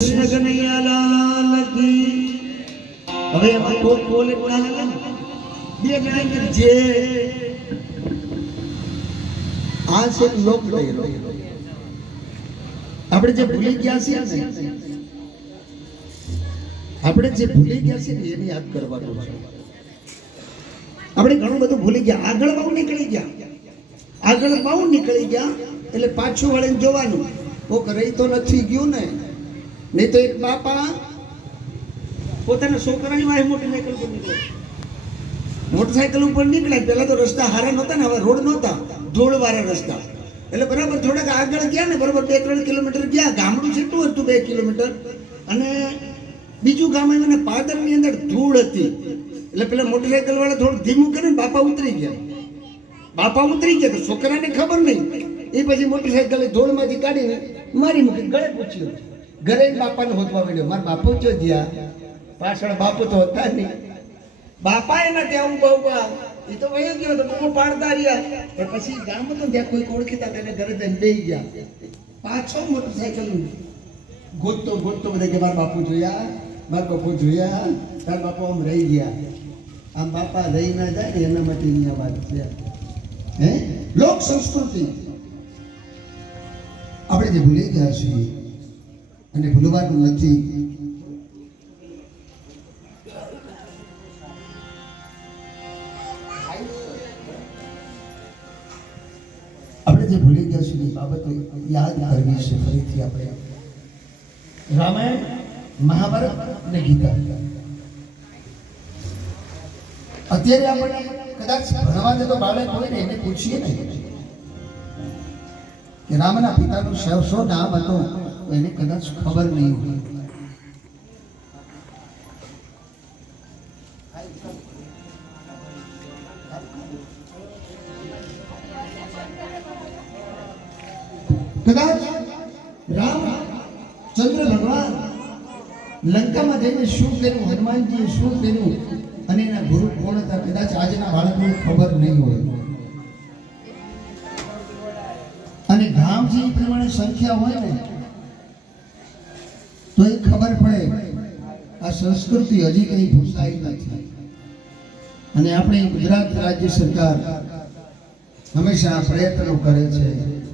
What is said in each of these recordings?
કનૈયા લાલ કી હવે એમાં કોક બોલે ના હાલે બે જણા કે જે આ છે લોક ડાયરો આપણે જે ભૂલી ગયા છીએ ને આપણે જે ભૂલી ગયા છીએ ને એને યાદ કરવાનું છે. આપણે ઘણું બધું ભૂલી ગયા, આગળ બહુ નીકળી ગયા એટલે પાછું વળીને જોવાનું કોક રહી તો નથી ગયું ને. નહીં તો એક બાપા પોતાના છોકરાની વાહે મોટરસાયકલ ઉપર નીકળે. પેલા તો રસ્તા હારા નહોતા ને, હવે રોડ નહોતા, ધૂળવાળા રસ્તા. એટલે બરાબર થોડાક આગળ ગયા ને, બરાબર 2-3 કિલોમીટર ગયા, ગામડું છેટું હતું 2 કિલોમીટર, અને બીજું ગામ આવ્યું ને પાદરની અંદર ધૂળ હતી. એટલે પેલા મોટરસાયકલ વાળા થોડું ધીમું કરીને બાપા ઉતરી ગયા તો છોકરાને ખબર નહીં. એ પછી મોટરસાયકલ ધૂળમાંથી કાઢીને મારી મૂકી ગળે પૂછ્યું. ઘરે બાપાને હોતવા મળ્યો, મારા બાપુ જો જ્યાં પાછળ બાપુ તો હતા નહીં. બાપા એના ત્યાં ઉભા એ તો વહી ગયો તો બહુ પાડતા રહ્યા. પણ પછી ગામ હતું ત્યાં કોઈ ઓળખીતા તેને ઘરે જઈને બેસી ગયા. પાછો મોટરસાયકલ ગોતતો બધા કે મારા બાપુ જોયા, તારા બાપુ આમ રહી ગયા. આમ બાપા રહી ના જાય ને એના માટે અહીંયા વાત છે. હે લોક સંસ્કૃતિ આપણે જે ભૂલી ગયા છીએ અને ભૂલવાનું નથી. આપણે જે ભૂલી ગયા છીએ એ બાબતો યાદ કરવી છે ફરીથી. આપણે રામાયણ, મહાભારત અને ગીતા અત્યારે આપણે કદાચ ભણવા જતો બાળક હોય ને એને પૂછીએ ને કે રામના પિતાનું શું નામ હતું, એને કદાચ ખબર નહીં હોય. કદાચ રામચંદ્ર ભગવાન લંકામાં જઈને શું કર્યું, હનુમાનજીએ શું કર્યું અને એના ગુરુ કોણ હતા, કદાચ આજના બાળકોને ખબર નહીં હોય. અને ગામ જે પ્રમાણે સંખ્યા હોય ને તો એ ખબર પડે આ સંસ્કૃતિ હજી કઈ ભૂસાઈ નથી. અને આપણે ગુજરાત રાજ્ય સરકાર હંમેશા પ્રયત્નો કરે છે.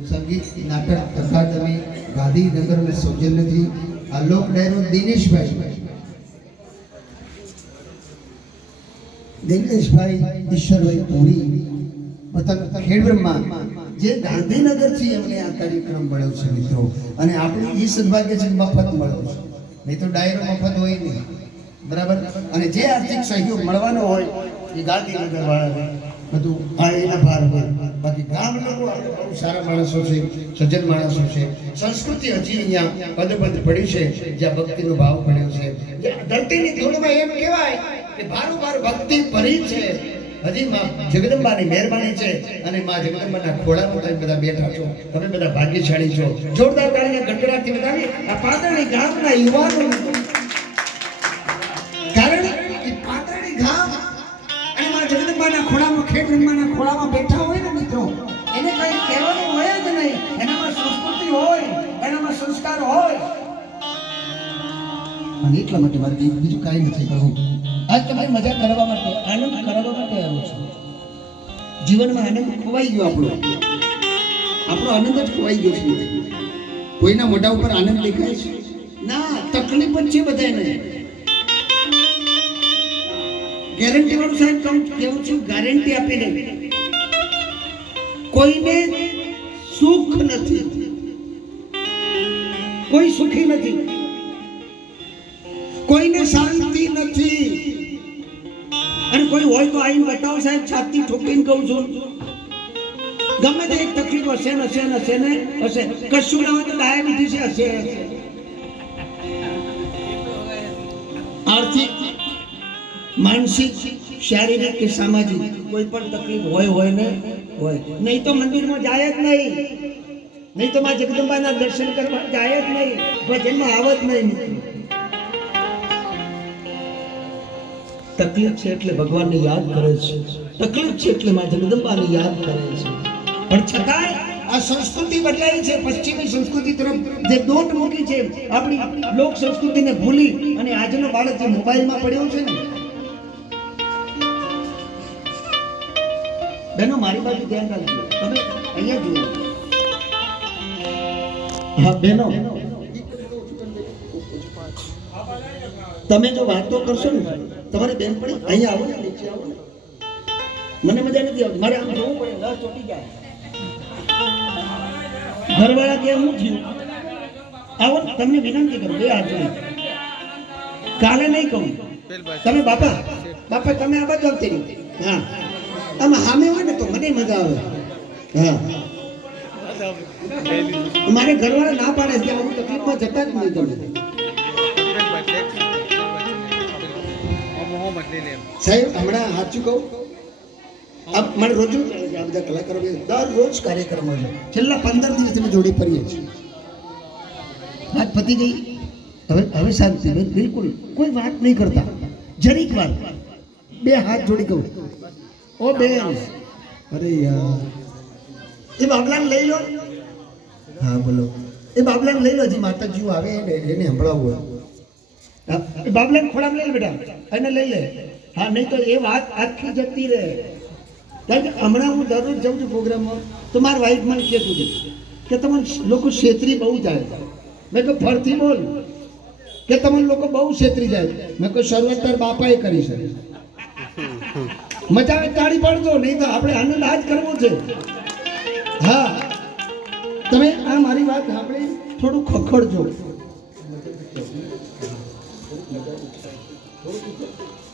સંગીત નાટક અકાદમી ગાંધીનગરના સૌજન્યથી આ લોક ડાયરો દિનેશભાઈ ઈશ્વરભાઈ પુરી પોતાના ખેડબ્રહ્મા જે ગાંધીનગરથી એમને આ કાર્યક્રમ મળ્યો છે મિત્રો. અને આપણે એ સદભાગ્ય છે મફત મળ્યો છે, નહીં તો ડાયરો મફત હોય નહીં, બરાબર. અને જે આર્થિક સહયોગ મળવાનો હોય એ ગાંધીનગર વાળા બધું એના ભાર હોય. બાકી ગામ લોકો બહુ સારા માણસો છે, સજ્જન માણસો છે. સંસ્કૃતિ હજી અહીંયા પદપદ પડી છે, જ્યાં ભક્તિનો ભાવ પડ્યો છે. ધરતીની ધૂળમાં એમ કહેવાય કે બારોબાર ભક્તિ ભરી છે. હજી માં જગદંબાની મહેરબાની છે. અને માં જગદંબાના ખોળામાં તમે બધા બેઠા છો, તમે બધા ભાગ્યશાળી છો. જોરદાર તાળીના ગડગડાટથી બતાવી આ પાદરણી ગામના યુવાનો, કારણ કે પાદરણી ગામ અને માં જગદંબાના ખોળામાં, ખેડબ્રહ્માના ખોળામાં બેઠા હોય ને મિત્રો, એને કઈ કહેવાનું હોય જ નહીં. એનામાં સંસ્કૃતિ હોય, એનામાં સંસ્કાર હોય. અને એટલા માટે મારે બીજું કાંઈ નથી કરવું. આજ તમારી મજા કરવા માટે, આનંદ કરવા માટે આવ્યો છું. જીવનમાં આનંદ ખોવાઈ ગયો, આપણો આનંદ જ ખોવાઈ ગયો છે. કોઈના મોઢા ઉપર આનંદ દેખાય છે ના, તકલીફ જ છે બધાને. ગેરંટી વાળું સાહેબ કેવું છું, ગેરંટી આપી દે, કોઈને સુખ નથી, કોઈ સુખી નથી, કોઈને શાંતિ નથી. અને કોઈ હોય તો આવીને બતાવો સાહેબ, છાતી ઠોકીને કહું છું. ગમે તે એક તકલીફ હશે ને કશું ના હોય તો ડાયાબિટીસ હશે, આર્થિક, માનસિક, શારીરિક કે સામાજિક કોઈ પણ તકલીફ હોય ને હોય. નહીં તો મંદિરમાં જાય જ નહીં, નહીં તો માં જગદંબાના દર્શન કરવા જાય જ નહીં, ભજનમાં આવત નહીં. તકલીફ છે એટલે ભગવાનને યાદ કરે છે, તકલીફ છે એટલે માં જગદંબાને યાદ કરે છે. પણ છતાંય આ સંસ્કૃતિ બદલાઈ છે, પશ્ચિમી સંસ્કૃતિ તરફ જે દોટ મૂકી છે, આપણી લોક સંસ્કૃતિને ભૂલી અને આજનો બાળક જે મોબાઈલમાં પડ્યો છે ને. બેનો મારી બાજુ ધ્યાન રાખજો, તમે અહીંયા જુઓ. હા બેનો, તમે જો વાતો કરશો ને તમારી બેનપણી અહીંયા આવો ને, નીચે આવો ને. મને મજા નથી આવતી, મારે આમ જોવું પડે, લાશ ચોટી જાય. ઘરવાળા કે હું થયું, આવો ને, તમને વિનંતી કરું, બે હાથ જોડી. કાલે નહીં કહું, તમે બાપા બાપા તમે આ બાજુ આવતી રહી. હા આમાં સામે હોય ને તો મને મજા આવે. હા મારે ઘરવાળા ના પાડે ત્યાં હું તકલીફમાં જતા જ નહીં. તમે સાહેબ હમણાં સાચું કહું, મને રોજ આ બધા કલાકારો દરરોજ કાર્યક્રમો છે. છેલ્લા 15 દિવસથી અમે જોડી ફરીએ છીએ. વાત પતી ગઈ, હવે શાંતિ, બિલકુલ કોઈ વાત નહીં કરતા. જરીક વાર બે હાથ જોડી કહું, ઓ બેન, અરે યાર એ બાબલાને લઈ લો. હા બોલો, એ બાબલાને લઈ લો. જે માતાજીઓ આવે એને સંભળાવવું હોય, એ બાબલાને ખોળામાં લઈ લે બેટા, એને લઈ લે. હા નહીં તો એ વાત આખી જતી રહે. કારણ કે હમણાં હું દરરોજ જાઉં છું પ્રોગ્રામમાં, તો મારા વાઈફ મને કહેતું છે કે તમે લોકો છેતરી બહુ જાય. મેં કહું ફરથી બોલ કે તમે લોકો બહુ છેતરી જાય. મેં કહું શરૂઆત તાર બાપાએ કરી છે. મજા આવે તાળી પાડજો, નહીં તો આપણે આનંદ આજ કરવો છે. હા તમે આ મારી વાત સાંભળી થોડું ખખડજો.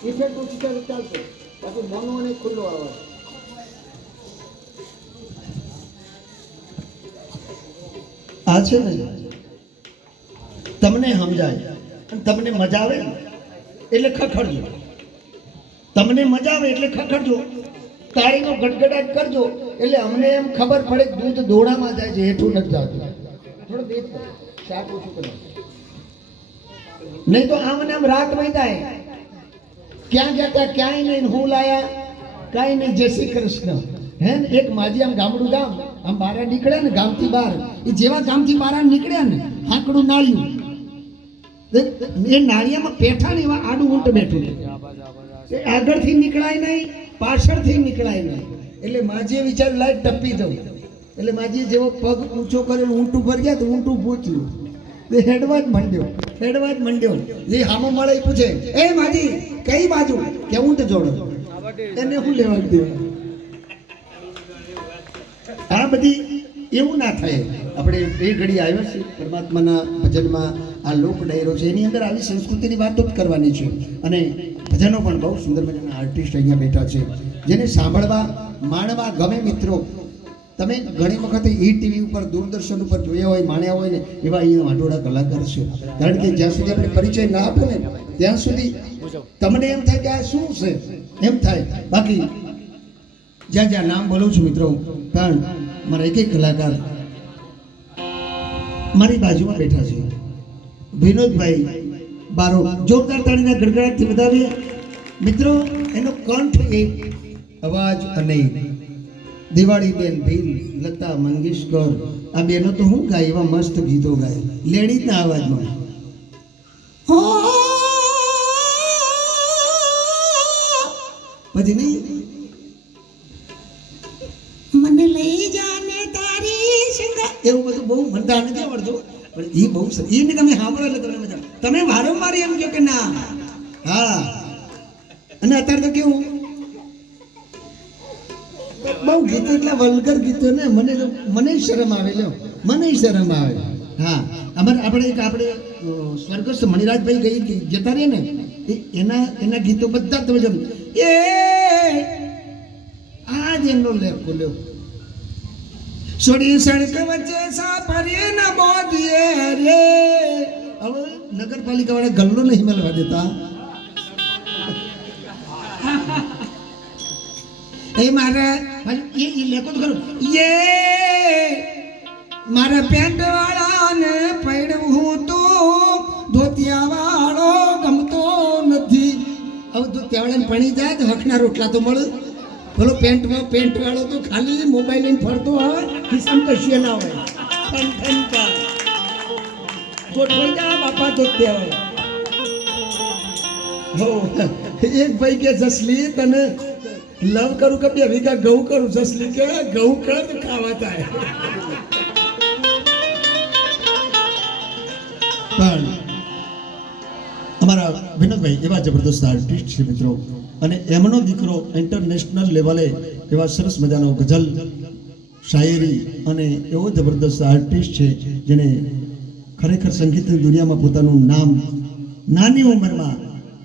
ઇફેક્ટ ઓછી ચાલશે, બાકી મોનો અને ખુલ્લો આવાજ. આ છે ને તમને સમજાય, તમને મજા આવે એટલે ખખડજો. તમને મજા આવે એટલે ખખડજો, તાળીનો ગડગડાટ કરજો, એટલે અમને એમ ખબર પડે કે દૂધ દોડામાં જાય છે, હેઠું નથી જતું. થોડું બેસ કરો, શાક ઓછું કરો, નહીં તો આમ ને આમ રાત વહી જાય. ક્યાં ગયા ત્યાં ક્યાંય નહીં, હું લાયા કાંઈ નહીં. જય શ્રી કૃષ્ણ. હે ને એક માજી આમ ગામડું ગામ આમ બહાર નીકળ્યા ને, ગામથી બહાર, એ જેવા ગામથી બહાર નીકળ્યા ને, આંકડું નાળ્યું, એ નાળિયામાં પેઠા ને એવા આડું ઊંટ બેઠું. આગળથી નીકળાય નહીં, પાછળથી નીકળાય નહીં. એટલે માજીએ વિચાર લાઈ ટપ્પી દઉં. એટલે માજીએ જેવો પગ ઊંચો કર્યો, ઊંટું ભર ગયા તો ઊંટું પૂછ્યું, હેડવા જ મંડ્યો. જે હામો મળે એ પૂછે, એ માજી કઈ બાજુ? કે ઊંટ જોડો. એને શું લેવા દેવા? આ બધી એવું ના થાય. આપણે એ ઘડી આવ્યો છે પરમાત્માના ભજનમાં, આ લોક ડાયરો છે, એની અંદર આવી સંસ્કૃતિની વાતો જ કરવાની છે. અને ભજનો પણ બહુ સુંદર મજાના આર્ટિસ્ટ અહીંયા બેઠા છે, જેને સાંભળવા માણવા ગમે. મિત્રો તમે ઘણી વખત ટીવી ઉપર, દૂરદર્શન ઉપર જોયા હોય, માણ્યા હોય ને, એવા અહીંયા વાંઢોળા કલાકાર છે. કારણ કે જ્યાં સુધી આપણે પરિચય ના આપો ને ત્યાં સુધી તમને એમ થાય કે આ શું છે, એમ થાય. બાકી જ્યાં જ્યાં નામ બોલું છું મિત્રો, કારણ મારા એક કલાકાર મારી બાજુમાં બેઠા છે, વિનોદભાઈ બારો. જોરદાર તાળીના ગડગડાટથી વધાવીએ મિત્રો. એનો કંઠ એક, અવાજ અને દિવાળી બેન ભીલ, લતા મંગેશકર, આ બેનો તો હું ગાય એવા મસ્ત ગીતો ગાય લેડીઝના અવાજમાં. પછી નહીં મને લઈ જાને તારી સંગા, એવું બધું બહુ મનતા નથી આવડતું, પણ એ બહુ સરસ. એને તમે સાંભળો એટલે તમને મજા. તમે વારંવાર એમ કહો કે ના. હા અને અત્યારે તો કેવું બહુ ગીતો, એટલા વલ્ગર ગીતો ને, મને શરમ આવે. લ્યો મને શરમ આવે. હા આપણે સ્વર્ગસ્થ મણિરાજભાઈ ગઈ જતા રહીએ ને, એના ગીતો બધા તમે જમ એ આજ એનો લેખો લ્યો. સોડી સડક વચ્ચે સાપરીએ ન બોધીએ રે. હવે નગરપાલિકા વાળા ગલ્લો નહીં મળવા દેતા. એ મારા એ લેખો તો ખરું, એ મારા પેન્ટ વાળાને પડવું તો ધોતિયા વાળો ગમતો નથી. હવે ધોતિયા વાળાને પણી જાય તો હકના રોટલા તો મળે. પેલો પેન્ટ વાળો તો ખાલી મોબાઈલ લઈને ફરતો હોય, ખિસ્સામાં કશું ના હોય. ગોઠવાઈ જા બાપા તો ત્યાં હો. એક ભાઈ કે જસલી તને લવ કરું કે 2 વીઘા ઘઉં કરું? જસલી કે ઘઉં કર ખાવા થાય. પણ અમારા વિનોદભાઈ એવા જબરદસ્ત આર્ટિસ્ટ છે મિત્રો, અને એમનો દીકરો ઇન્ટરનેશનલ લેવલે એવા સરસ મજાનો ગઝલ શાયરી અને એવો જબરદસ્ત આર્ટિસ્ટ છે જેને ખરેખર સંગીતની દુનિયામાં પોતાનું નામ નાની ઉંમરમાં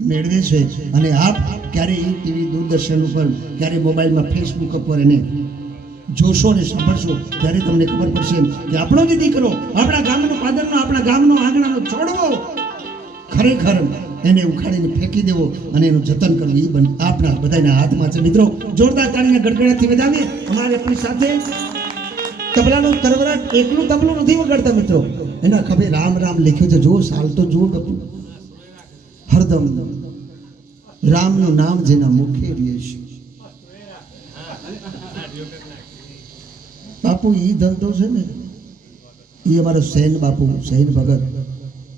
મેળવે છે. અને આપ ક્યારે ટીવી દૂરદર્શન ઉપર, ક્યારે મોબાઈલમાં, ફેસબુક ઉપર એને જોશો ને સાંભળશો ત્યારે તમને ખબર પડશે કે આપણો જે દીકરો, આપણા ગામનો પાદરનો, આપણા ગામનો આંગણાનો છોડવો, ખરેખર એને ઉખાડીને ફેંકી દેવો અને એનું જતન કરવું એ આપણા બધાના હાથમાં છે. મિત્રો જોરદાર તાળીના ગડગડાટથી વધાવીએ. અમારે આપણી સાથે તબલાનો તરવરાટ એકલું તબલું નથી વગાડતા મિત્રો, એના ખભે રામ રામ લખ્યું છે. જો સાલ તો જુઓ બાપુ, હરદમ રામનું નામ જેના મુખે રહે છે. બાપુ એ ધંધો છે ને એ અમારો સૈન બાપુ, સૈન ભગત.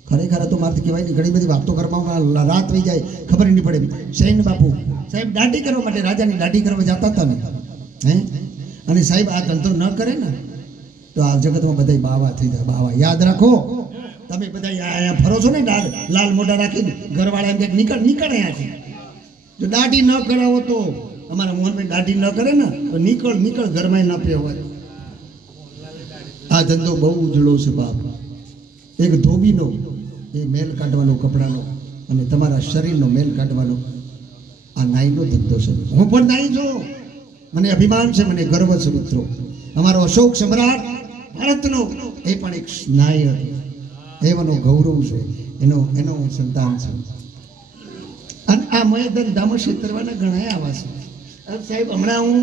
ખરેખર તો મારથી કહેવાય ને, ઘણી બધી વાતો કરવામાં રાત થઈ જાય ખબર નહીં પડે. સૈન બાપુ સાહેબ દાઢી કરવા માટે રાજાની દાઢી કરવા જતા હતા ને, હે, અને સાહેબ આ ધંધો ન કરે ને તો આ જગતમાં બધા બાવા થઈ જાય. બાવા યાદ રાખો, તમે બધા અહીંયા ફરો છો ને લાલ મોઢા રાખીને, ઘરવાળા એમ કે નીકળ અહીંયાથી. જો દાઢી ન કરાવો તો, અમારા મોહનભાઈ દાઢી ન કરે ને તો નીકળ ઘરમાં ન પહેવાય. આ ધંધો બહુ ઉજળો છે બાપ. એક ધોબીનો એ મેલ કાઢવાનો કપડાનો અને તમારા શરીરનો મેલ કાઢવાનો આ નાઈનો ધંધો છે. હું પણ નાઈ છું, મને અભિમાન છે, મને ગર્વ છે મિત્રો. અમારો અશોક સમ્રાટ ભારતનો એ પણ એક નાય એવાનો ગૌરવ છે, એનો હું સંતાન છું. અને આ મયધન ધામ ક્ષેત્રવાના ઘણા આવા છે સાહેબ. હમણાં હું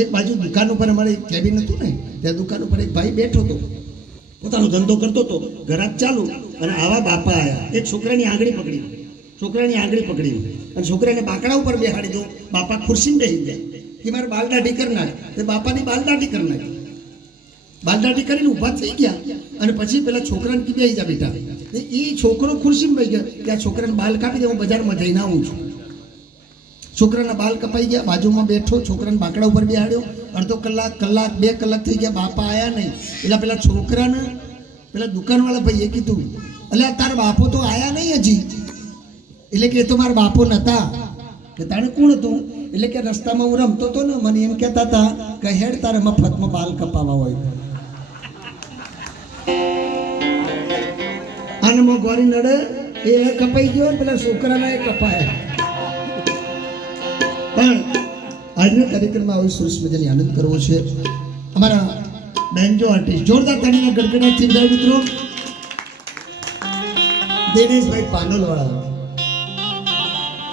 એક બાજુ દુકાન ઉપર અમારે કેબિન હતું ને, ત્યાં દુકાન ઉપર એક ભાઈ બેઠો હતો, પોતાનો ધંધો કરતો હતો, ઘરાક ચાલુ, અને આવા બાપા આવ્યા. એક છોકરાની આંગળી પકડી અને છોકરાને બાકડા ઉપર બેહાડી દો. બાપા ખુરશીમાં બેસી જાય કે મારે બાલ દાઢી કરી નાખ. તે બાપાની બાલ દાઢી કરી નાખી. બાલ દાઢી કરીને ઊભા થઈ ગયા અને પછી પેલા છોકરાને કીધું બેસી જા બેટા. એ છોકરો ખુરશીમાં બેસી ગયા કે આ છોકરાને બાલ કાપી દે, હું બજારમાં જઈને આવું છું. છોકરાના બાલ કપાઈ ગયા, બાજુમાં બેઠો, છોકરાને બાકડા ઉપર બેહાડ્યો. અડધો કલાક, 2 કલાક થઈ ગયા, બાપા આયા નહીં. એટલે પેલા છોકરાને પેલા દુકાનવાળા ભાઈએ કીધું, એટલે તારા બાપો તો આયા નહીં હજી. એટલે કે એ તો મારા બાપો નતા. કે તારે કોણ હતું? એટલે કે રસ્તામાં હું રમતો હતો ને, મને એમ કહેતા હતા કે હેડ તારે મફતમાં બાલ કપાવા હોય. અને મોંઘવારી નડે એ કપાઈ ગયો, પેલા છોકરાના એ કપાયા. પણ આજના કાર્યક્રમમાં આવી સરસ મજાની આનંદ કરવો છે. અમારા બેન્જો આર્ટિસ્ટ જોરદાર તાળીના ગડગડાટથી બધા મિત્રો. દિનેશભાઈ પાનોલવાળા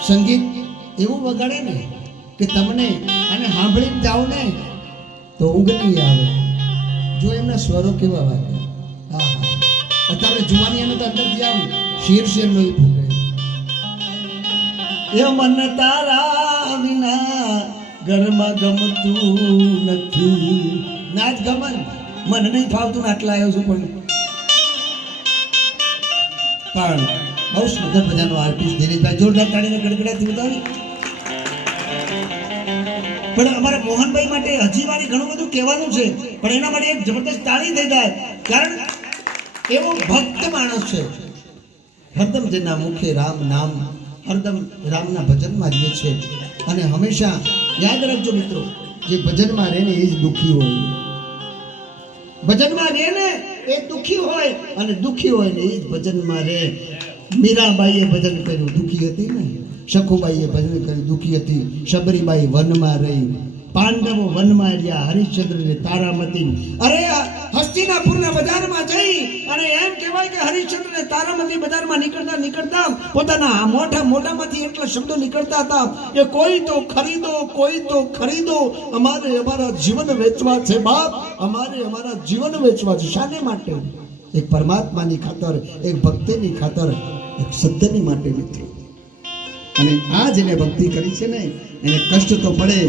સંગીત એવું વગાડે ને કે તમને અને સાંભળીને જાઓ ને તો ઊંઘ નહીં આવે. જો એમના સ્વરો કેવા વાગે, હા હા. અત્યારે જુવાની તો અંદરથી આમ શેર લોહી ફૂટે. એ મન તારા વિના ઘરમાં ગમતું નથી. નાચ ગમન મને નહીં ફાવતું ને આટલા આવ્યો છું, પણ બહુ સુંદર મજાનો આર્ટિસ્ટ દિનેશભાઈ. જોરદાર તાળીને ગડગડાથી બતાવી. પણ અમારા મોહનભાઈ માટે હજી મારે ઘણું બધું કહેવાનું છે, પણ એના માટે એક જબરદસ્ત તાળી થઈ જાય, કારણ એવો ભક્ત માણસ છે. હરદમ જેના મુખે રામ નામ, હરદમ રામના ભજનમાં રહે છે. અને હંમેશા યાદ રાખજો મિત્રો, જે ભજનમાં રહે ને એ જ દુઃખી હોય. ભજનમાં રહે ને એ દુઃખી હોય, અને દુઃખી હોય ને એ જ ભજનમાં રહે. મીરાબાઈએ ભજન કર્યું, દુઃખી હતી ને. સખુબાઈએ ભજન કર્યું, દુઃખી હતી. શબરીબાઈ વનમાં રહી, પાંડવો વનમાં રહ્યા, હરિશ્ચંદ્રને તારામતી. અરે હસ્તિનાપુરના બજારમાં જઈ અને એમ કહેવાય કે હરિશ્ચંદ્રને તારામતી બજારમાં નીકળતા પોતાના મોઢામાંથી એટલા શબ્દો નીકળતા હતા કે કોઈ તો ખરીદો, અમારા જીવન વેચવા છે બાપ, અમારા જીવન વેચવા છે. શાને માટે? એક પરમાત્માની ખાતર, એક ભક્તિની ખાતર, એક સત્યની માટે મિત્રો. અને આ જેને ભક્તિ કરી છે ને એને કષ્ટ તો પડે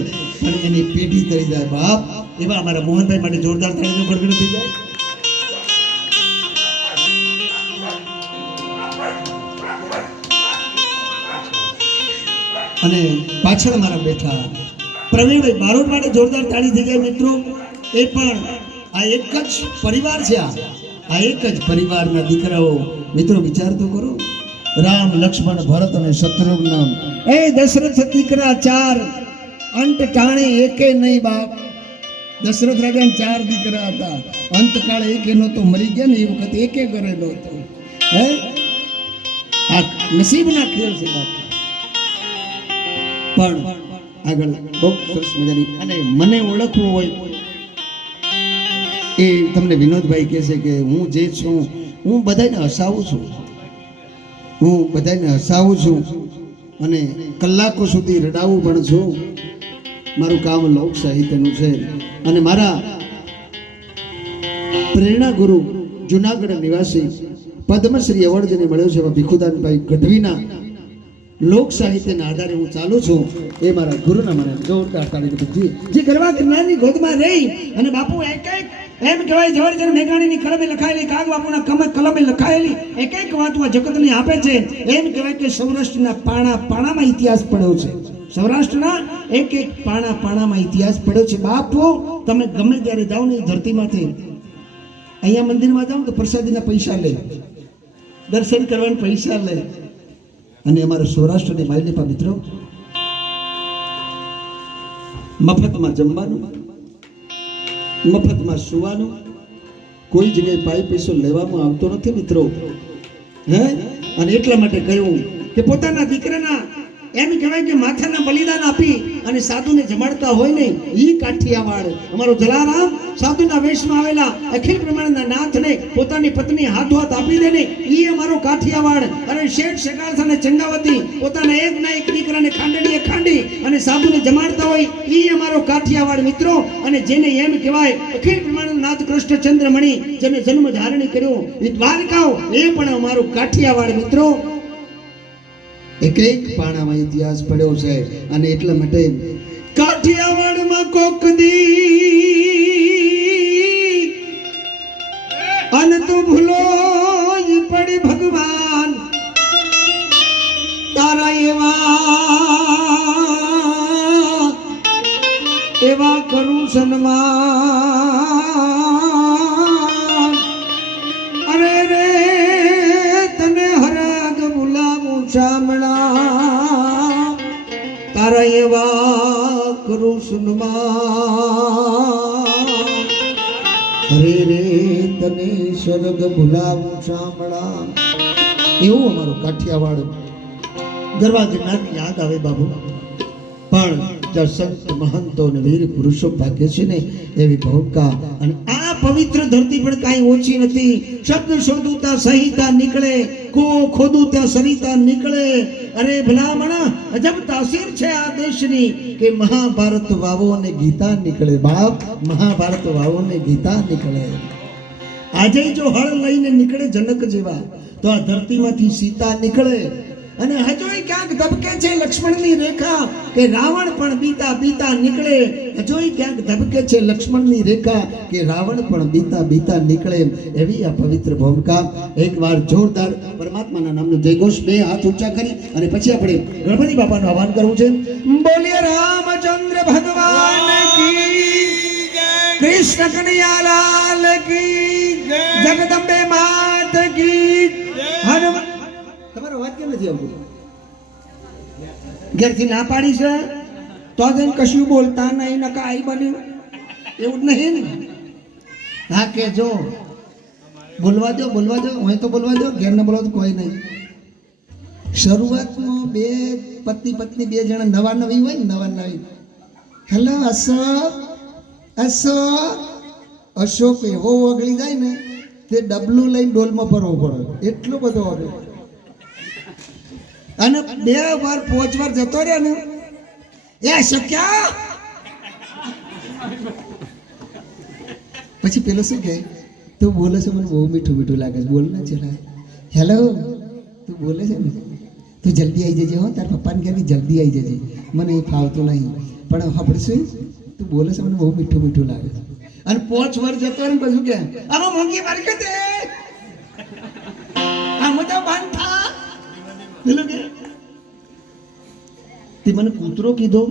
પણ એની પેઢી તરી જાય બાપ. એવા અમારા મોહનભાઈ માટે જોરદાર તાળીનો ગડગડ થઈ જાય. અને પાછળ મારા બેઠા પ્રવીણભાઈ બારોટ માટે જોરદાર તાળી થઈ જાય મિત્રો. એ પણ આ એક જ પરિવાર છે. આ એક જ પરિવારના દીકરાઓ. મિત્રો વિચાર તો કરો, રામ લક્ષ્મણ ભરત અને શત્રુઘ્ન એ દશરથ દીકરા ચાર, અંત ટાણે એકે નહીં બાપ. દશરથ રાજા ચાર દીકરા હતા, અંતકાળે એકે નહોતો, મરી ગયા ને એ વખત એકે કરેલો હતો. હે આ નસીબના ખેલ છે બાપ. પણ આગળ બહુ સરસ મજાની. અને મને ઓળખવું હોય એ તમને વિનોદભાઈ કહેશે કે હું જે છું હું બધાને હસાવું છું. હું બધાને હસાવું છું અને કલાકો સુધી રડાવું પણ છું. મારું કામ લોક સાહિત્યનું છે. અને મારા પ્રેરણા ગુરુ જુનાગઢ નિવાસી પદ્મશ્રી એવોર્ડ જેને મળ્યો છે ભીખુદાનભાઈ ગઢવીના લોક સાહિત્યના આધારે હું ચાલુ છું. એ મારા ગુરુના મને જોરદાર તાળી. જે ગરવા ગિરનારની ગોદમાં રહી અને બાપુ એક એક એમ કહેવાય ઝવેરચંદ મેઘાણીની કલમે લખાયેલી, કાગ બાપુના કલમે લખાયેલી એક એક વાત આ જગતને આપે છે. એમ કહેવાય કે સૌરાષ્ટ્રના પાણામાં ઇતિહાસ પડ્યો છે. સૌરાષ્ટ્રના એક એક પાણામાં ઇતિહાસ પડ્યો છે. બાપુ તમે ગમે ત્યારે જાઓ ને ધરતીમાંથી, અહીંયા મંદિરમાં જાઓ તો પ્રસાદીના પૈસા લે, દર્શન કરવાના પૈસા લે. અને અમારા સૌરાષ્ટ્રની માયલીપા મિત્રો મફતમાં જમવાનું, મફતમાં સુવાનું, કોઈ જગ્યાએ પાઈ પૈસો લેવામાં આવતો નથી મિત્રો. હે અને એટલા માટે કહ્યું કે પોતાના દીકરાના એમ કહેવાય કે માથાના બલિદાન આપી અને સાધુને જમાડતા હોય ને ઈ કાઠિયાવાડ. અમારો જલારામ સાધુના વેશમાં આવેલા અખિલ બ્રહ્માંડના નાથને પોતાની પત્ની હાથ આપી દે ને ઈ અમારો કાઠિયાવાડ. અને શેઠ શેખારસ અને ચંગાવતી પોતાના એક ના એક દીકરાને ખાંડણીએ ખાંડી અને સાધુને જમાડતા હોય ઈ અમારો કાઠિયાવાડ મિત્રો. અને જેને એમ કહેવાય અખિલ બ્રહ્માંડના નાથ કૃષ્ણચંદ્રમણી જેને જન્મ ધારણ કર્યો એ દ્વારકાઓ, એ પણ અમારો કાઠિયાવાડ મિત્રો. એક એક પાણામાં ઇતિહાસ પડ્યો છે. અને એટલા માટે કાઠિયાવાડમાં કોક દી અન તો ભૂલો પડી ભગવાન તારા એવા કરું સન્માન. અરે રે તને હરગ બોલાવું શામળા તારા એવા કરું સન્માન. અરે રે તને સ્વર્ગ બોલાવું શામળા. એવું અમારું કાઠિયાવાડ ગરવા ગિરનારની યાદ આવે બાબુ. પણ જ્યાં સંત મહંતો અને વીર પુરુષો ભાગ્ય છે ને એવી ભૂમિકા. અને આ પવિત્ર ધરતી પણ કાંઈ ઓછી નથી. શબ્દ શોધું ત્યાં સંહિતા નીકળે, ખોદું ત્યાં સરિતા નીકળે. અરે ભલામણા અજબ તાસીર છે આ દેશની કે મહાભારત વાવો અને ગીતા નીકળે બાપ. મહાભારત વાવો અને ગીતા નીકળે. આજે જો હળ લઈને નીકળે જનક જેવા તો આ ધરતીમાંથી સીતા નીકળે. અને હજોય ક્યાંક ધબકે છે લક્ષ્મણની રેખા કે રાવણ પણ બીતા બીતા નીકળે. હજોય ક્યાંક ધબકે છે લક્ષ્મણની રેખા કે રાવણ પણ બીતા બીતા નીકળે. એવી આ પવિત્ર ભૂમિકા. એકવાર જોરદાર પરમાત્માના નામનો જયઘોષ બે હાથ ઊંચા કરી અને પછી આપણે ગણપતિ બાપાનું આહવાન કરવું છે. બોલીએ રામચંદ્ર ભગવાન કી જય, કૃષ્ણ કનૈયાલાલ કી જય, જગદંબે માત કી જય. તમારો વાત કેમ નથી આવતો? ઘેરથી ના પાડી છે તો જઈને કશું બોલતા નહીં, નકા આઈ બન્યું એવું જ નહીં ને. હા કે જો બોલવા દો હું તો બોલવા દો, ઘેર ના બોલવા તો કોઈ નહીં. શરૂઆતમાં બે પત્ની બે જણા નવા નવી હોય ને નવા નવી, હેલો અશોક એવો ઓગળી જાય ને તે ડબલું લઈને ડોલમાં ભરવો પડે, એટલો બધો ઓગળે. અને બે વાર 5 વાર જતો રહ્યો ને એ શક્યા પછી પેલો શું કહે, તું બોલે છે મને બહુ મીઠું મીઠું લાગે છે, બોલ ને ચલા. હેલો તું બોલે છે ને તું જલ્દી આવી જજે હો, તારા પપ્પાને કહે કે જલ્દી આવી જજે, મને એ ફાવતું નહીં. પણ સાંભળશું, તું બોલે છે મને બહુ મીઠું મીઠું લાગે છે. અને 5 વર્ષ જતો ને પછી કે આમાં મોંઘી માર્કેટ આમ તો બંધ થા પેલું કે તે મને કૂતરો કીધો,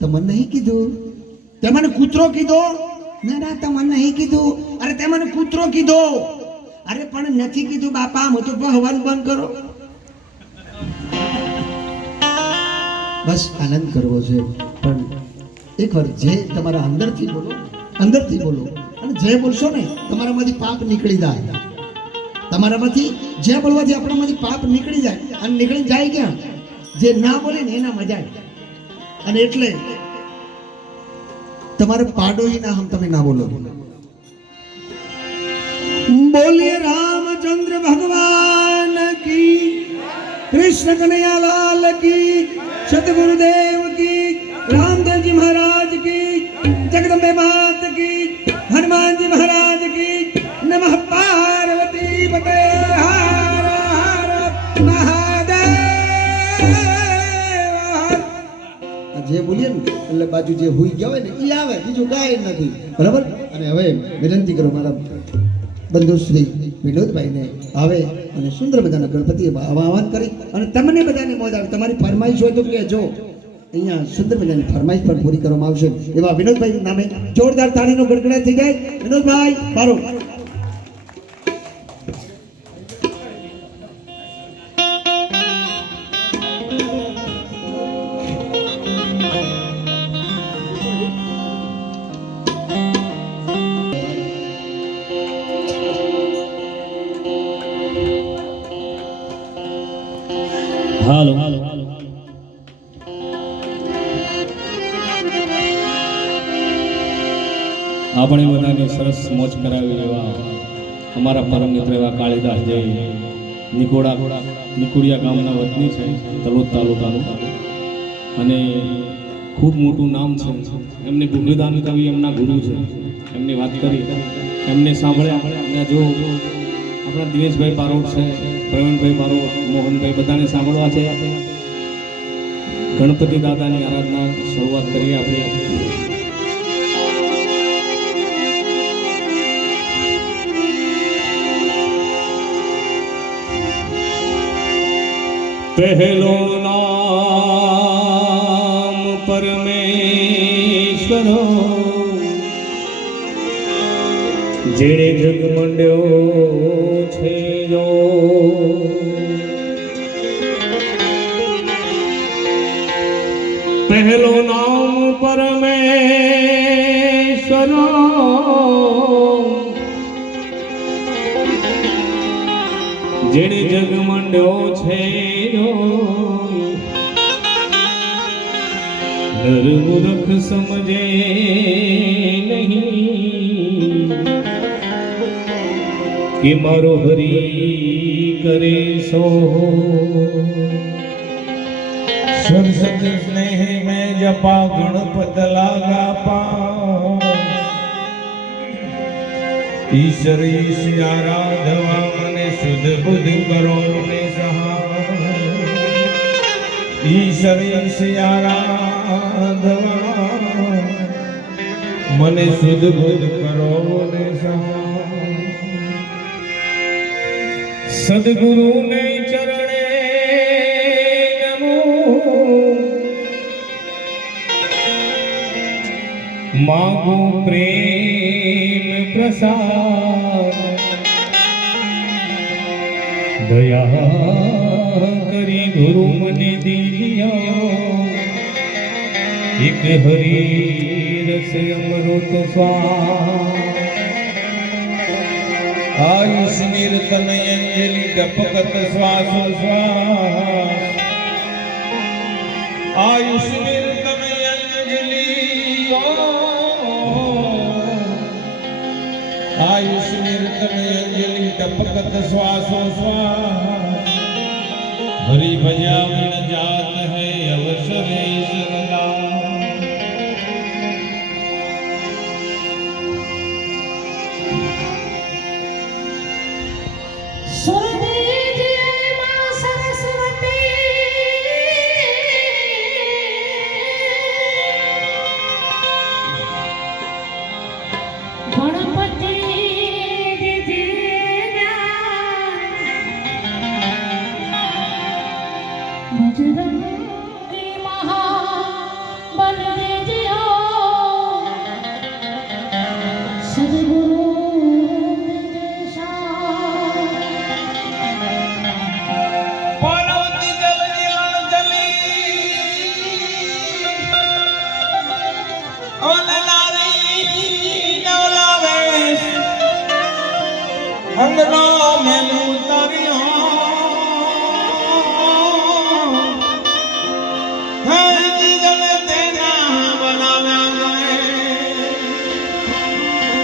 તમને નહીં કીધું. તે મને કૂતરો કીધો, ના ના તમને નહીં કીધું. અરે તે મને કૂતરો કીધો. અરે પણ નથી કીધું બાપા, હું તો હવાનું બંધ કરો. બસ આનંદ કરવો છે. પણ એકવાર જે તમારા અંદરથી બોલો, અંદરથી બોલો, અને જે બોલશો ને તમારામાંથી પાપ નીકળી જાય. તમારામાંથી જે બોલવાથી આપણામાંથી પાપ નીકળી જાય. અને નીકળી જાય ક્યાં? જે ના બોલે ને એના મજા આવે. અને એટલે તમારે પાડોઈ ના હમ તમે ના બોલો. બોલીએ રામચંદ્ર ભગવાન કી, કૃષ્ણ કનૈયા લાલ કી, સદગુરુદેવ કી, રામદેવજી મહારાજ કી, જગદંબે માત કી, હનુમાનજી મહારાજ કી. નમઃ પાર્વતી પતે. હર હર મહાદેવ. જે બોલીએ ને એટલે બાજુ જે હુઈ ગયા હોય ને એ આવે, બીજું કાંઈ નથી. બરાબર. અને હવે વિનંતી કરો મારા બંધુ શ્રી વિનોદભાઈને આવે અને સુંદર મજાના ગણપતિએ આહવાન કરી અને તમને બધાને મોજ આવે. તમારી ફરમાઈશ હોય તો કહેજો, અહીંયા સુંદર મજાની ફરમાઈશ પણ પૂરી કરવામાં આવશે. એવા વિનોદભાઈ નામે જોરદાર તાળીનો ગડગડાટ થઈ જાય. વિનોદભાઈ બારો. હાલો આપણે બધાને સરસ મોજ કરાવી એવા અમારા પરમ મિત્ર એવા કાળીદાસ જે નિકોડિયા ગામના વતની છે, તલોદ તાલુકાનું, અને ખૂબ મોટું નામ છે. એમની ભૂમિદાન કવિ એમના ગુરુ છે. એમની વાત કરી, એમને સાંભળ્યા. અને જો આપણા દિનેશભાઈ બારોટ છે, પ્રવીણભાઈ બારોટ, મોહનભાઈ, બધાને સાંભળવા છે. ગણપતિ દાદાની આરાધના શરૂઆત કરીએ આપણે. પહેલો નામ પરમેશ્વરો, જેણે જગ મંડ્યો છે જો. પહેલો નામ પરમેશ્વરો, જેણે જગ મંડ્યો છે જો. નર મૂર્ખ સમજે નહીં કે મારો હરી કરે સો. सरसत स्नेह में जपा गणपत लागा पा. ईश्वर ईश आराधवा मने शुद्ध बुद्ध करो ने सहा. ईश्वर ईश आराधवा मने शुद्ध बुद्ध करो ने सहा. સદગુરુ ને ચરણે નમો, માગો પ્રેમ પ્રસાદ. દયા કરી ગુરુ મને દીયો, એક હરી રસ અમૃત સ્વાદ. आयुष कीर्तन अंजलि टपकत श्वास श्वास. आयुष कीर्तन अंजलि आयुष कीर्तन अंजलि टपकत श्वास श्वास. हरि भजावन जात है अवसरे सरला. सुरदेवी जय मां सरस्वती. बजरंगी महाबल तेजो सद्गुरु देशा पार्वती जल जली ओललारी नवलावे अंगना में उतारियो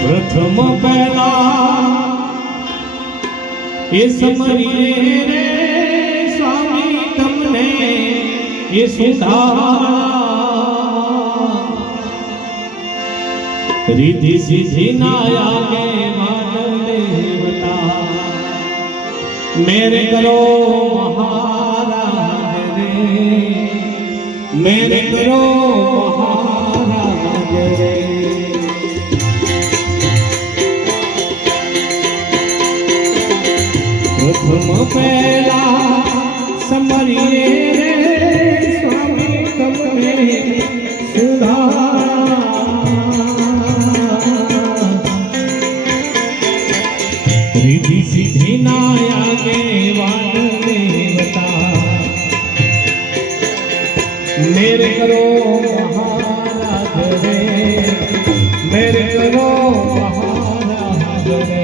प्रथम पहला ये समरिए रे स्वामी तमने ये सुधारा रिद्धि सिद्धि नाया के मान देवता मेरे करो महाराज रे मेरे करो महाराज रे प्रथम पहला समरिए रे स्वामी तमने सुधारा रिद्धि सिद्धि नाया के वान देवता मेरे करो महाराज रे मेरे करो महाराज रे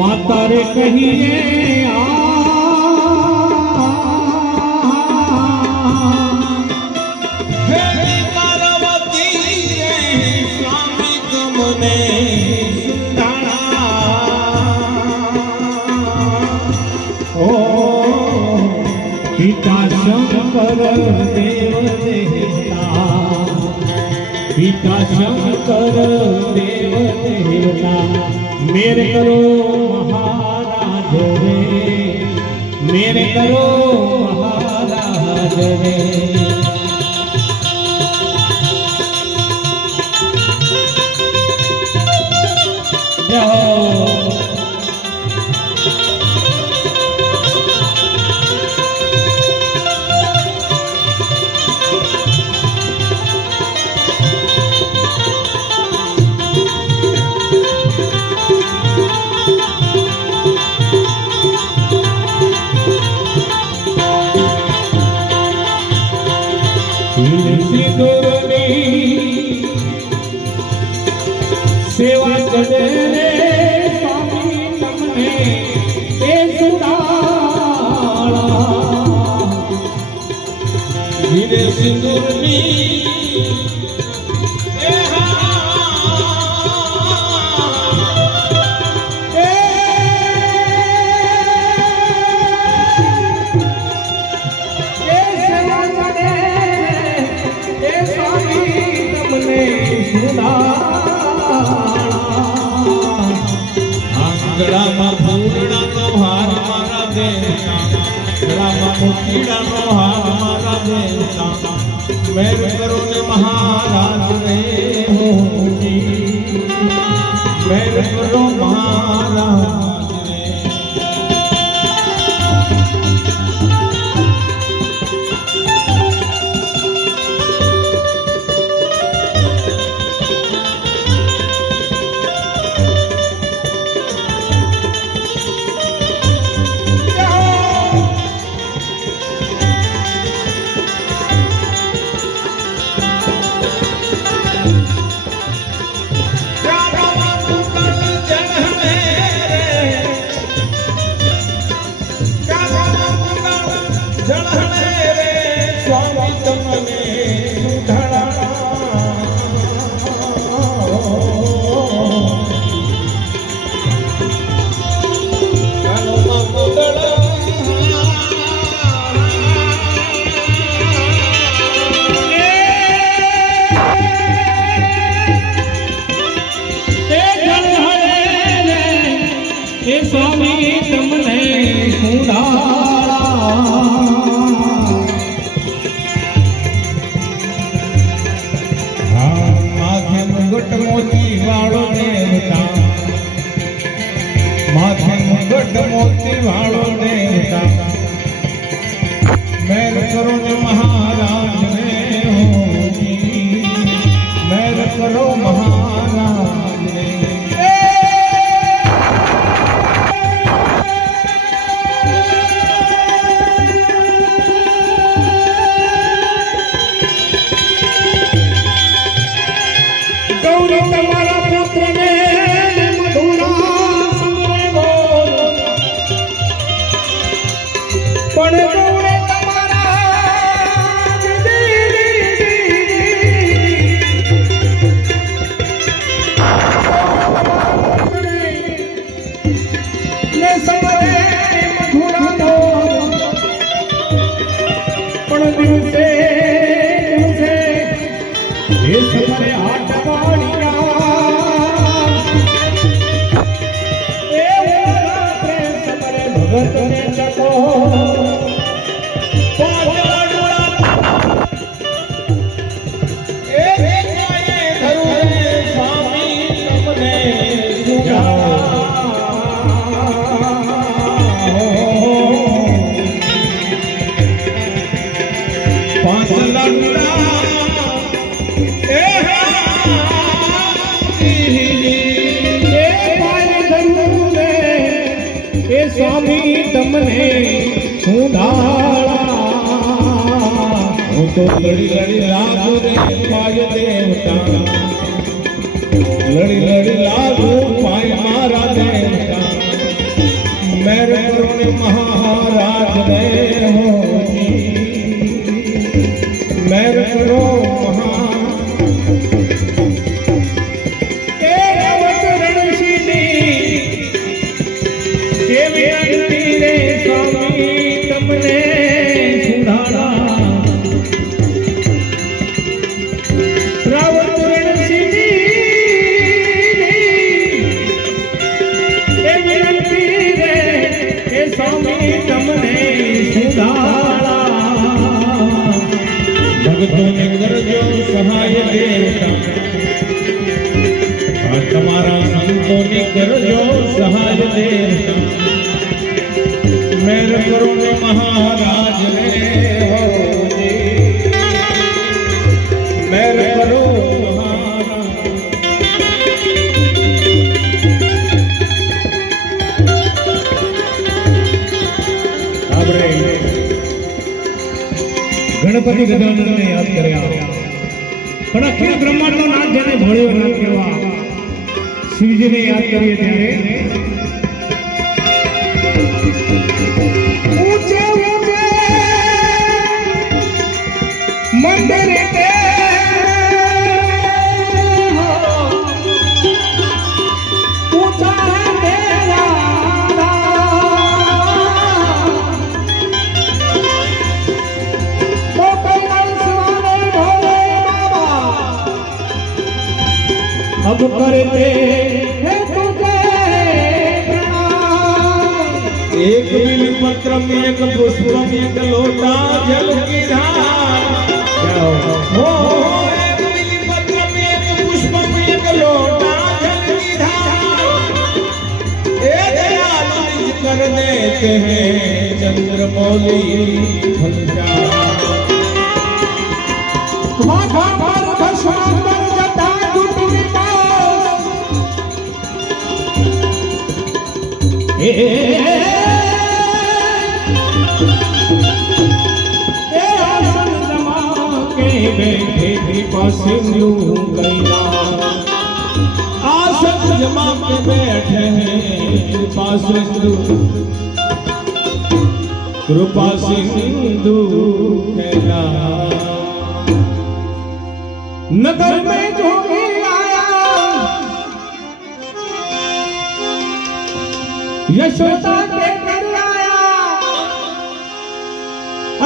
माता रे कहिए पार्वती रे स्वामी तुमने सुधारा ओ पिता शंकर देव देवता पिता शंकर देव देवता मेरे करो महाराज रे मेरे करो महाराज रे जय हो सेवा करे रे स्वामी तमने ए सुधारा धीरे सिंदूरनी ગળામાં ફૂલડાનો હાર મારા દેવતા ગળામાં મુખીડાનો હાર મારા દેવતા મેર કરો ને મહારાજ રે હોજી મેર કરો મહારાજ રે જળહણે રે સ્વામી તમને સુધરા મોતી વાળો દેવતા મેર કરો ને મહારાજ ને હોજી મેર કરો મહારાજ ને ગૌરી તમારા પુત્રને મધુરા સમરે બોલ પણ ગૌરી ને સમરે મધુરા બોલ પણ દિવસે દિવસે એ સમરે હાથ વાળિયા એ રાત્રે સમરે ભગત ને ચકો સ્વામી તમને સુધાળા હું તો લડી લડી લાગુ રે પાય દેવતા લડી લડી લાગુ પાય મારા દેવતા મેર કરો ને મહારાજ ને હોજી મેર કરો ભગતોને કરજો સહાય દેવતા તમારા સંતોને કરજો સહાય દેવતા મેર કરો ને મહારાજ ને હોજી મેર કરો ગણપતિ ગજાનનને યાદ કર્યા પણ અખિલ બ્રહ્માંડનો નાથ જેને ભળ્યો નાથ કહેવા શિવજીને યાદ કરીએ ત્યારે ઊંચે ઊંચે મંદિર કે ઊંચા अब करते हैं तुझे प्रणाम एक बिल पत्र में एक पुष्प में एक लोटा जल की धार हो एक बिल पत्र में एक पुष्प में एक लोटा जल की धार ए दयालु कर देते हैं चंद्रमौली फलचार माथा पर भस्म पर जटा टूटी ए आसन जमा के बैठे कृपा सिंधु कैला आसन जमा के बैठे कृपा सिंधु कैला नगर में जो भी आया यशोदा के घर आया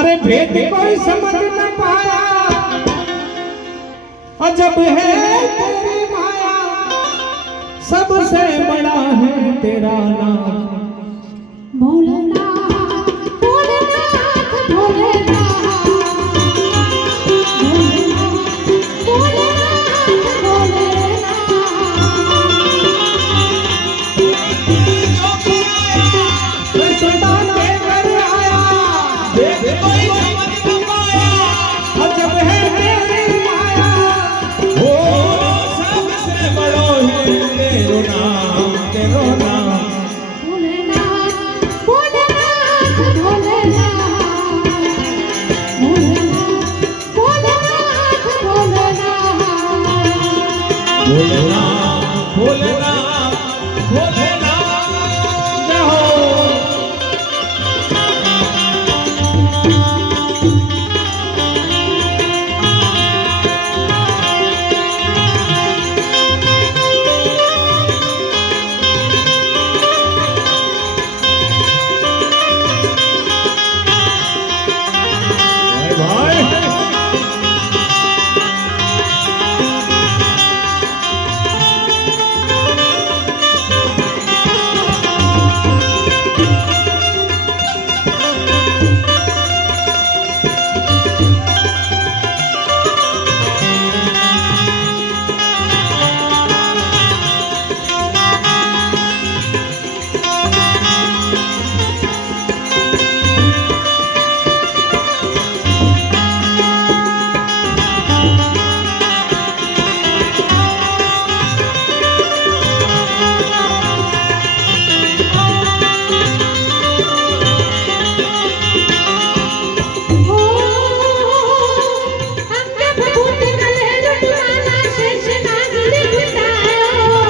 अरे भेद कोई समझ न पाया अजब है तेरी माया सबसे बड़ा है तेरा नाम भोलेनाथ भोलेनाथ भोलेनाथ भोलेनाथ ભોલેનાથ ભોલેનાથ ભોલેનાથ જય હો. ભાઈ ओ हमने भूत कलह लुटाना शेष नागरी लुटायो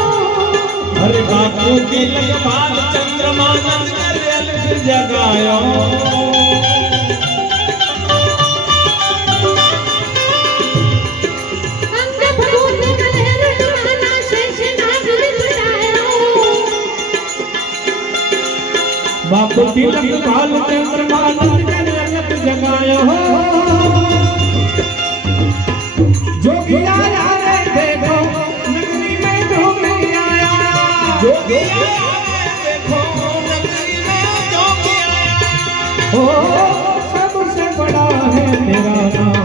અરે બાપુ તિલક બાદ ચંદ્રમા નંદ કરે અલખ જગાયો. हमने भूत कलह लुटाना शेष नागरी लुटायो બાપુ તિલક બાદ ચંદ્રમા નંદ કરે અલખ જગાયો. જોગિયા રે દેખો નગરી में જોગી આયા. જોગિયા देखो नगरी में जोगी आया. ओ सबसे बड़ा है तेरा नाम.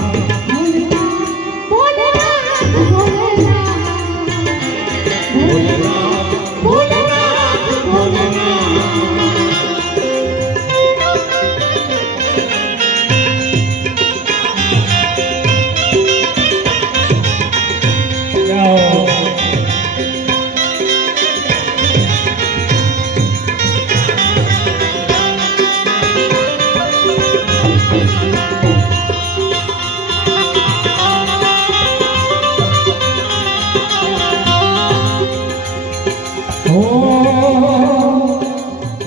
भोलेनाथ भोलेनाथ भोलेनाथ भोलेनाथ जाओ.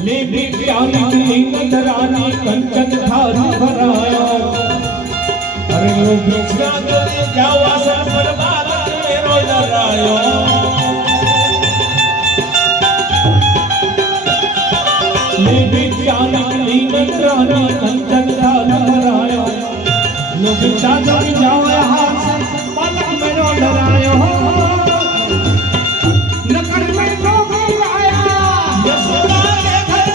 लेवी प्याली लिंग धरानी कंचन थारी भराया. अरे वो भिक्षा करने जावा सब बर्बाद मेरो डरायो. लेवी प्याली लिंग धरानी कंचन थारी भराया. लो भिक्षा करने जावा हाथ से पलक मेरो डरायो. नकर में जोगी आया. यशोदा ने घर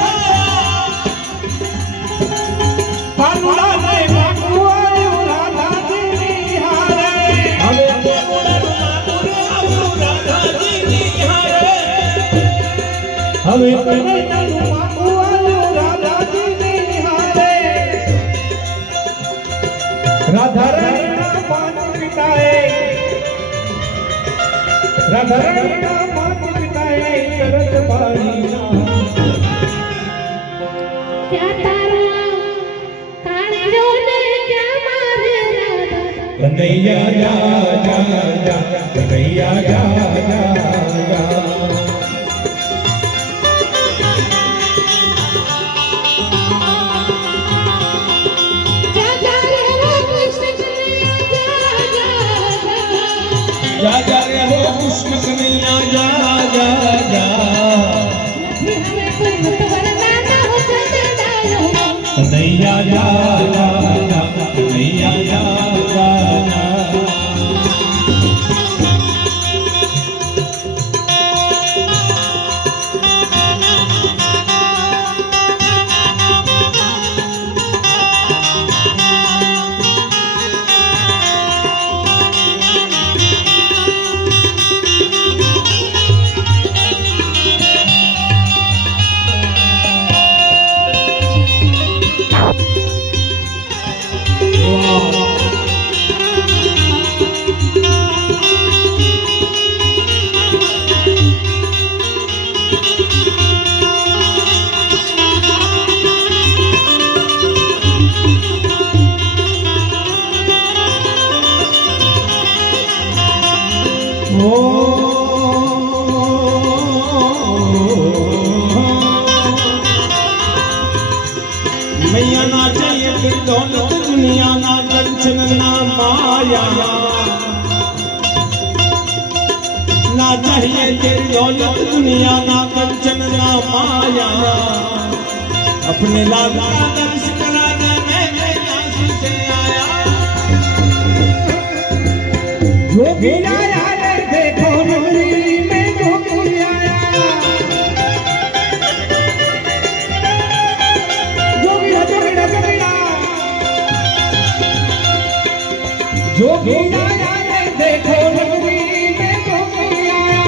पानुला ने बाटू आयो राधा जी निहारे. હવે બોલવાનું માતુર આવું રાધા જી નિહારે. હવે બોલવાનું માતુર આવું રાધા જી નિહારે. રાધા રાણીના માત પિતાએ રાધા રાણીના માત પિતાએ તરત પાડીના. क्या तारा काणियो ने क्या मारे राधा कन्हैया जा जा जा कन्हैया जा जा जा. जा जा रे वो कृष्ण कन्हैया जा जा जा रे हो कृष्ण कन्हैया जा जा जा. नहीं हमें कोई मत वरदाना हो चंदायो कन्हैया जा जा जा कन्हैया जा जा जा. Oh ना माया ना चाहिए तेरी दौलत दुनिया ना कंचन ना माया अपने लाल का दर्श कराने मैं काशी से आया जो भी आया रे देखो नगरी में जो भी आया जोगिड़ा जोगिड़ा जोगिड़ा जो भी आया रे देखो नगरी में जो भी आया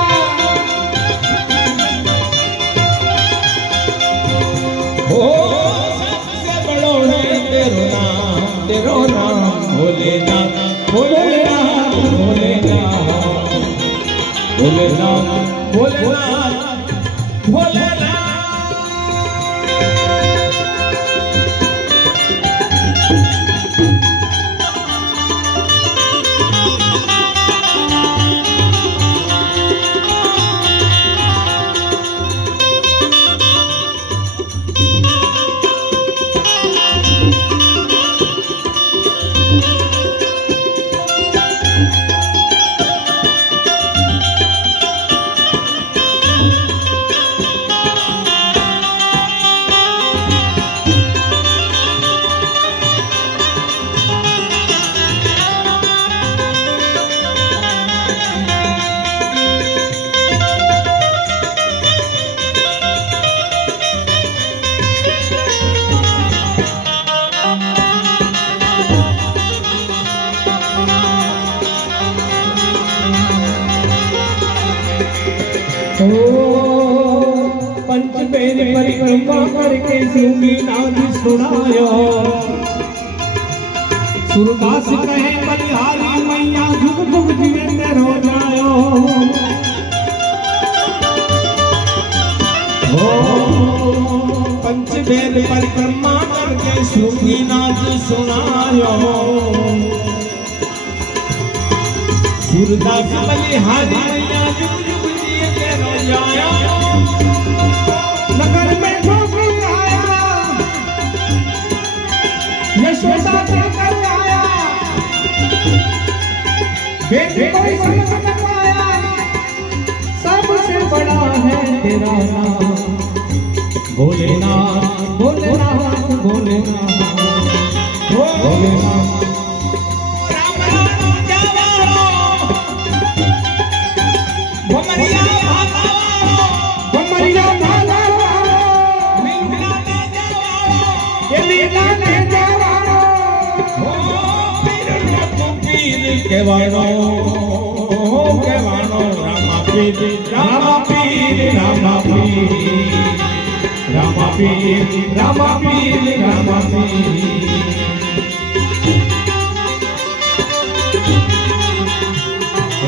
हो सबसे बड़ो है तेरो नाम भोलेनाथ भोलेनाथ भोलेनाथ भोलेनाथ भोलेनाथ भोलेनाथ पंचबेद परिक्रमा करके सूंगी नाद सुनायो सुरदास कहे बलिहारी मैया झुक झुक जीवे तेरो जायो पंचवेद परिक्रमा करके सूंगी नाद सुनायो सूरदास बलिहारी मैया जुग जुग जिए तेरो जायो नगर में गोपी आया यशोदा के घर आया बेटी को संग लगाया सबसे बड़ा है तेरा नाम भोलेनाथ भोलेनाथ भोलेनाथ भोलेनाथ કેવાનો કેવાનો રામા પીર રામા પીર રામા પીર રામા પીર રામા પીર રામા પીર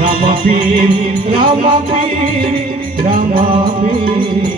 રામા પીર રામા પીર રામા પીર